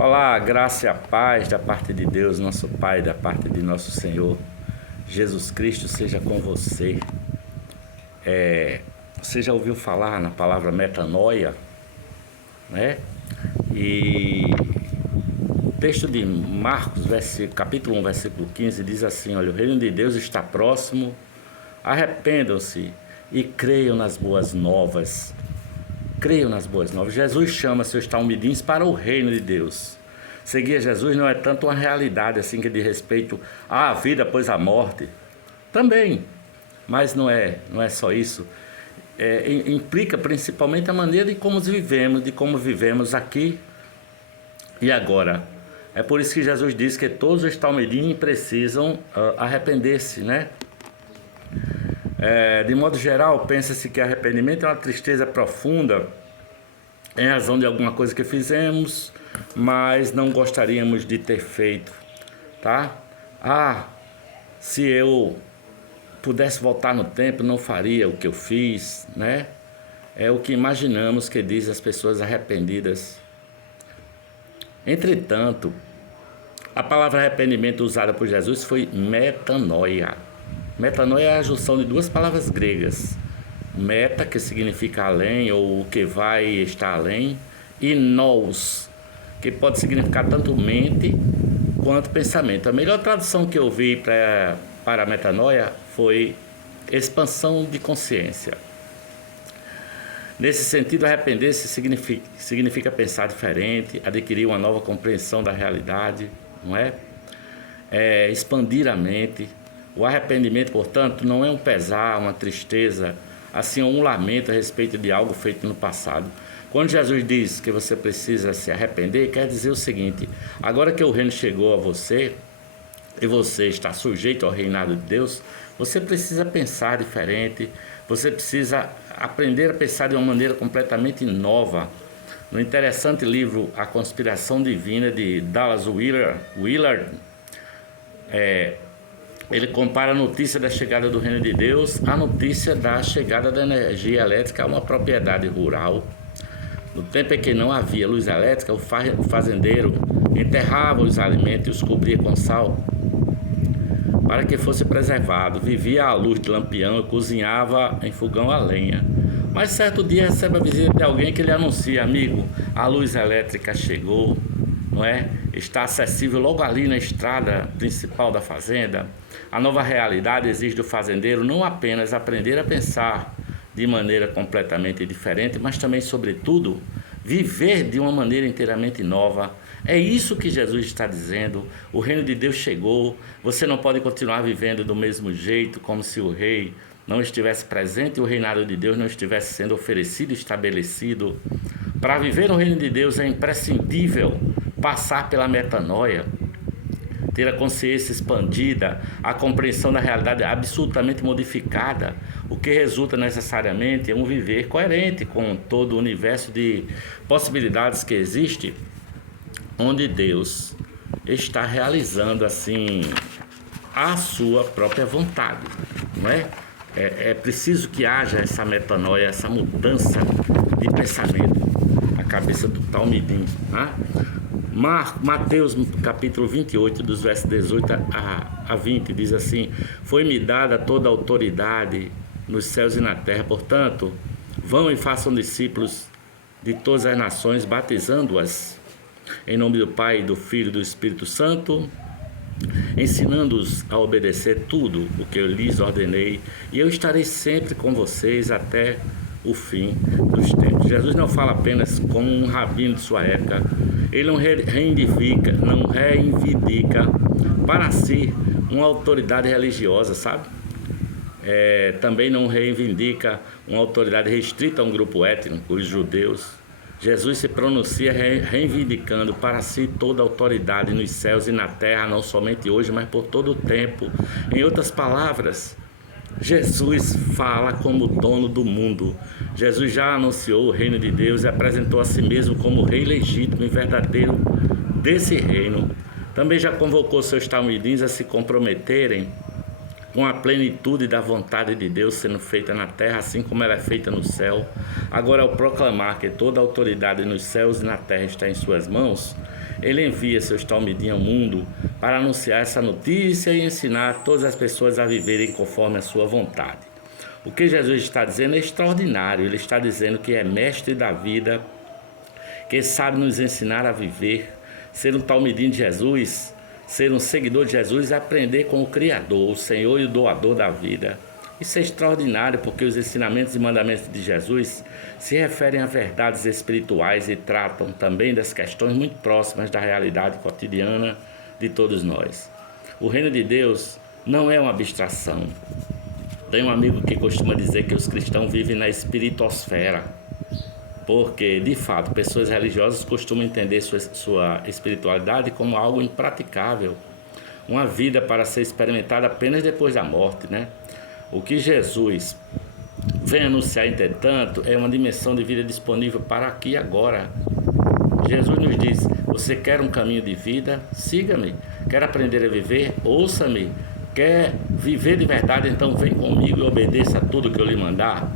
Olá, graça e a paz da parte de Deus, nosso Pai, da parte de nosso Senhor Jesus Cristo, seja com você. Você já ouviu falar na palavra metanoia, né? E o texto de Marcos, capítulo 1, versículo 15, diz assim: olha, o reino de Deus está próximo, arrependam-se e creiam nas boas novas. Creiam nas boas novas. Jesus chama seus talmidins para o reino de Deus. Seguir Jesus não é tanto uma realidade assim que diz respeito à vida após a morte. Também, mas não é só isso. Implica principalmente a maneira de como vivemos aqui e agora. É por isso que Jesus diz que todos os talmidim precisam arrepender-se, né? De modo geral, pensa-se que arrependimento é uma tristeza profunda em razão de alguma coisa que fizemos, mas não gostaríamos de ter feito, tá? Se eu pudesse voltar no tempo, não faria o que eu fiz, né? É o que imaginamos que diz as pessoas arrependidas. Entretanto, a palavra arrependimento usada por Jesus foi metanoia. Metanoia é a junção de duas palavras gregas. Meta, que significa além, ou o que vai estar além, e nous, que pode significar tanto mente quanto pensamento. A melhor tradução que eu vi para metanoia foi expansão de consciência. Nesse sentido, arrepender-se significa pensar diferente, adquirir uma nova compreensão da realidade, não é? Expandir a mente. O arrependimento, portanto, não é um pesar, uma tristeza, assim um lamento a respeito de algo feito no passado. Quando Jesus diz que você precisa se arrepender, quer dizer o seguinte: agora que o reino chegou a você e você está sujeito ao reinado de Deus, você precisa pensar diferente, você precisa aprender a pensar de uma maneira completamente nova. No interessante livro A Conspiração Divina, de Dallas Willard, ele compara a notícia da chegada do reino de Deus à notícia da chegada da energia elétrica a uma propriedade rural. No tempo em que não havia luz elétrica, o fazendeiro enterrava os alimentos e os cobria com sal para que fosse preservado. Vivia à luz de lampião e cozinhava em fogão a lenha. Mas certo dia recebe a visita de alguém que lhe anuncia: amigo, a luz elétrica chegou, não é? Está acessível logo ali na estrada principal da fazenda. A nova realidade exige do fazendeiro não apenas aprender a pensar de maneira completamente diferente, mas também, sobretudo, viver de uma maneira inteiramente nova. É isso que Jesus está dizendo. O reino de Deus chegou. Você não pode continuar vivendo do mesmo jeito, como se o rei não estivesse presente e o reinado de Deus não estivesse sendo oferecido e estabelecido. Para viver no reino de Deus é imprescindível passar pela metanoia, ter a consciência expandida, a compreensão da realidade absolutamente modificada, o que resulta necessariamente em um viver coerente com todo o universo de possibilidades que existe, onde Deus está realizando assim a sua própria vontade, não é? É preciso que haja essa metanoia, essa mudança de pensamento, a cabeça do talmidim, né? Mateus capítulo 28, dos versos 18 a 20, diz assim: foi-me dada toda a autoridade nos céus e na terra, portanto, vão e façam discípulos de todas as nações, batizando-as em nome do Pai, do Filho e do Espírito Santo, ensinando-os a obedecer tudo o que eu lhes ordenei, e eu estarei sempre com vocês até o fim dos tempos. Jesus não fala apenas como um rabino de sua época. Ele não reivindica para si uma autoridade religiosa, sabe? Também não reivindica uma autoridade restrita a um grupo étnico, os judeus. Jesus se pronuncia reivindicando para si toda a autoridade nos céus e na terra, não somente hoje, mas por todo o tempo. Em outras palavras, Jesus fala como dono do mundo. Jesus já anunciou o reino de Deus e apresentou a si mesmo como rei legítimo e verdadeiro desse reino. Também já convocou seus talmidins a se comprometerem com a plenitude da vontade de Deus sendo feita na terra, assim como ela é feita no céu. Agora, ao proclamar que toda a autoridade nos céus e na terra está em suas mãos, Ele envia seus talmidim ao mundo para anunciar essa notícia e ensinar todas as pessoas a viverem conforme a sua vontade. O que Jesus está dizendo é extraordinário. Ele está dizendo que é mestre da vida, que sabe nos ensinar a viver. Ser um talmidim de Jesus, ser um seguidor de Jesus é aprender com o Criador, o Senhor e o doador da vida. Isso é extraordinário porque os ensinamentos e mandamentos de Jesus se referem a verdades espirituais e tratam também das questões muito próximas da realidade cotidiana de todos nós. O reino de Deus não é uma abstração. Tem um amigo que costuma dizer que os cristãos vivem na espiritosfera, porque, de fato, pessoas religiosas costumam entender sua espiritualidade como algo impraticável, uma vida para ser experimentada apenas depois da morte, né? O que Jesus vem anunciar, entretanto, é uma dimensão de vida disponível para aqui e agora. Jesus nos diz: você quer um caminho de vida? Siga-me. Quer aprender a viver? Ouça-me. Quer viver de verdade? Então vem comigo e obedeça a tudo que eu lhe mandar.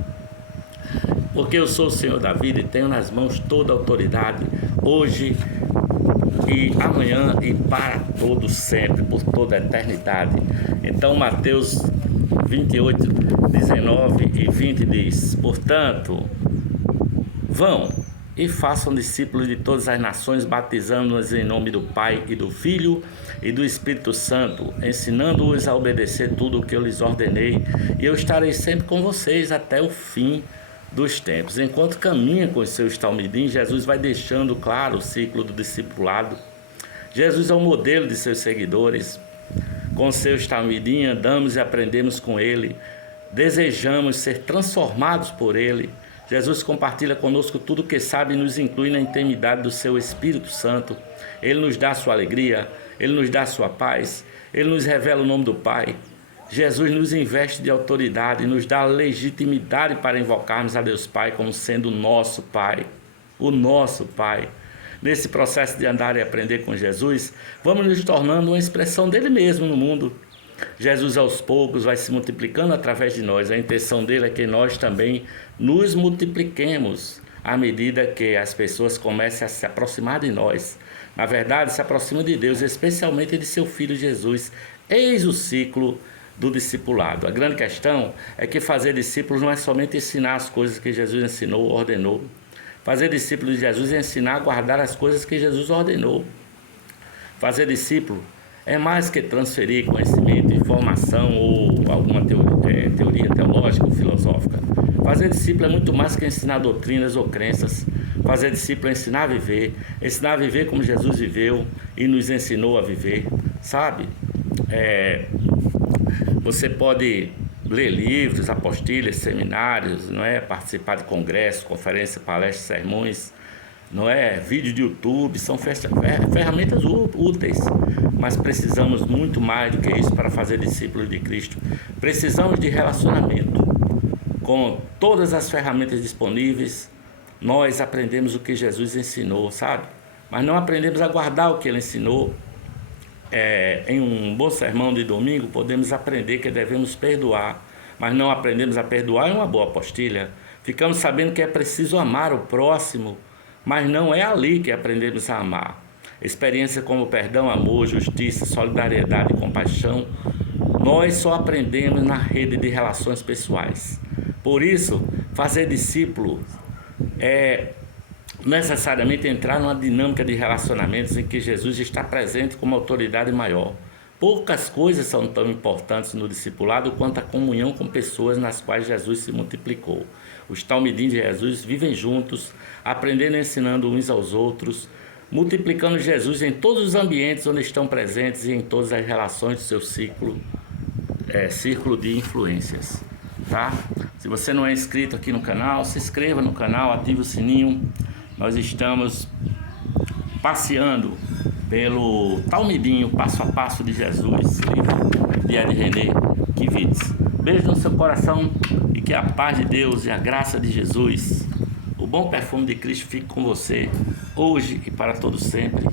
Porque eu sou o Senhor da vida e tenho nas mãos toda a autoridade, hoje e amanhã e para todo sempre, por toda a eternidade. Então Mateus 28, 19 e 20 diz: portanto, vão e façam discípulos de todas as nações, batizando-os em nome do Pai e do Filho e do Espírito Santo, ensinando-os a obedecer tudo o que eu lhes ordenei, e eu estarei sempre com vocês até o fim dos tempos. Enquanto caminha com os seus talmidim, Jesus vai deixando claro o ciclo do discipulado. Jesus é o modelo de seus seguidores. Com seus talmidim andamos e aprendemos com ele, desejamos ser transformados por ele. Jesus compartilha conosco tudo o que sabe e nos inclui na intimidade do seu Espírito Santo. Ele nos dá a sua alegria, ele nos dá a sua paz, ele nos revela o nome do Pai. Jesus nos investe de autoridade e nos dá legitimidade para invocarmos a Deus Pai como sendo o nosso Pai. O nosso Pai. Nesse processo de andar e aprender com Jesus, vamos nos tornando uma expressão dele mesmo no mundo. Jesus aos poucos vai se multiplicando através de nós. A intenção dele é que nós também nos multipliquemos à medida que as pessoas comecem a se aproximar de nós. Na verdade, se aproximam de Deus, especialmente de seu Filho Jesus. Eis o ciclo do discipulado. A grande questão é que fazer discípulos não é somente ensinar as coisas que Jesus ensinou, ordenou. Fazer discípulo de Jesus é ensinar a guardar as coisas que Jesus ordenou. Fazer discípulo é mais que transferir conhecimento, informação ou alguma teoria teológica ou filosófica. Fazer discípulo é muito mais que ensinar doutrinas ou crenças. Fazer discípulo é ensinar a viver como Jesus viveu e nos ensinou a viver, sabe? Você pode ler livros, apostilhas, seminários, não é? Participar de congressos, conferências, palestras, sermões, não é? Vídeo de YouTube, são ferramentas úteis, mas precisamos muito mais do que isso para fazer discípulos de Cristo. Precisamos de relacionamento. Com todas as ferramentas disponíveis, nós aprendemos o que Jesus ensinou, sabe? Mas não aprendemos a guardar o que ele ensinou. Em um bom sermão de domingo, podemos aprender que devemos perdoar, mas não aprendemos a perdoar em uma boa apostilha. Ficamos sabendo que é preciso amar o próximo, mas não é ali que aprendemos a amar. Experiência como perdão, amor, justiça, solidariedade e compaixão, nós só aprendemos na rede de relações pessoais. Por isso, fazer discípulo é necessariamente entrar numa dinâmica de relacionamentos em que Jesus está presente como autoridade maior. Poucas coisas são tão importantes no discipulado quanto a comunhão com pessoas nas quais Jesus se multiplicou. Os talmidim de Jesus vivem juntos, aprendendo e ensinando uns aos outros, multiplicando Jesus em todos os ambientes onde estão presentes e em todas as relações do seu círculo de influências. Tá? Se você não é inscrito aqui no canal, se inscreva no canal, ative o sininho. Nós estamos passeando pelo Talmidinho, passo a passo de Jesus, livro de Ed René Kivitz. Beijo no seu coração e que a paz de Deus e a graça de Jesus, o bom perfume de Cristo fique com você, hoje e para todo sempre.